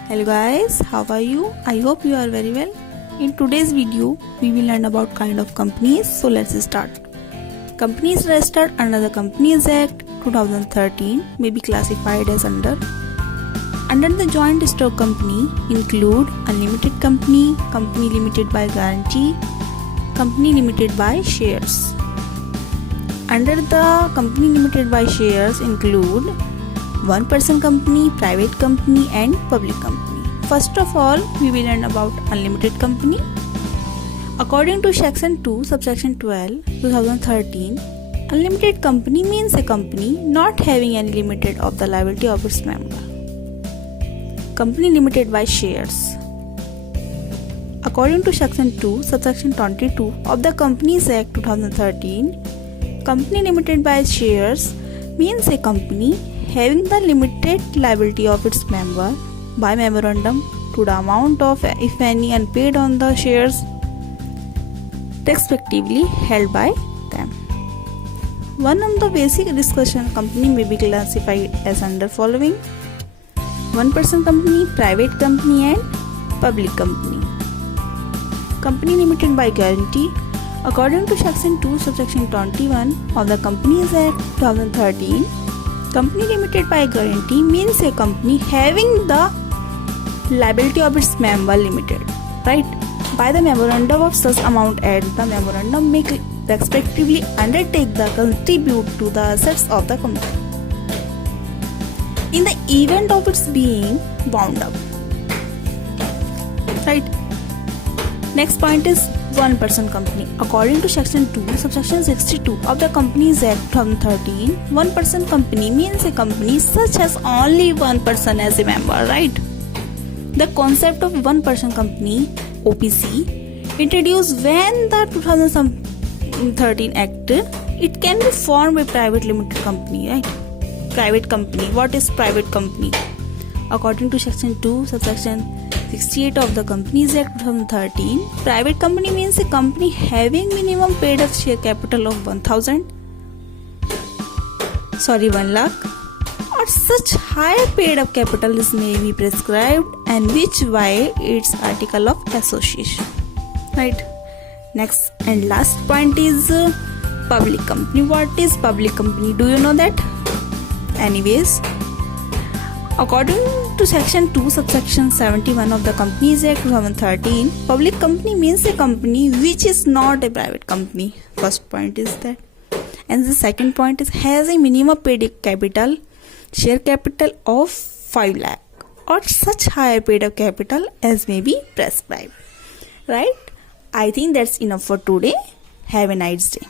Hello guys, how are you? I hope you are very well. In today's video, we will learn about kind of companies. So let's start. Companies registered under the Companies Act 2013 may be classified as under the joint stock company include unlimited company, company limited by guarantee, company limited by shares. Under the company limited by shares include one-person company, private company and public company. First of all, we will learn about unlimited company. According to Section 2, Subsection 12, 2013, unlimited company means a company not having any limit of the liability of its member. Company limited by shares. According to Section 2, Subsection 22 of the Companies Act 2013, company limited by shares means a company having the limited liability of its member by memorandum to the amount of, if any, unpaid on the shares respectively held by them. One of the basic discussion company may be classified as under following: one-person company, private company and public company. Company limited by guarantee. According to Section 2, Subsection 21 of the Companies Act 2013, company limited by guarantee means a company having the liability of its member limited, right, by the memorandum of such amount and the memorandum may respectively undertake the contribute to the assets of the company in the event of its being wound up, right. Next point is one-person company. According to Section 2, Subsection 62 of the Companies Act 2013, one-person company means a company such as only one person as a member, right? The concept of one-person company, OPC, introduced when the 2013 Act, it can be formed a private limited company, right? Private company. What is private company? According to Section 2, Subsection 68 of the Companies Act 2013, private company means a company having minimum paid up share capital of 1 lakh or such higher paid up capital is may be prescribed and which by its article of association, right. Next and last point is public company. What is public company? Do you know that? Anyways, according to Section 2, Subsection 71 of the Companies Act 2013, public company means a company which is not a private company. First point is that. And the second point is has a minimum paid capital, share capital of 5 lakh or such higher paid up capital as may be prescribed. Right? I think that's enough for today. Have a nice day.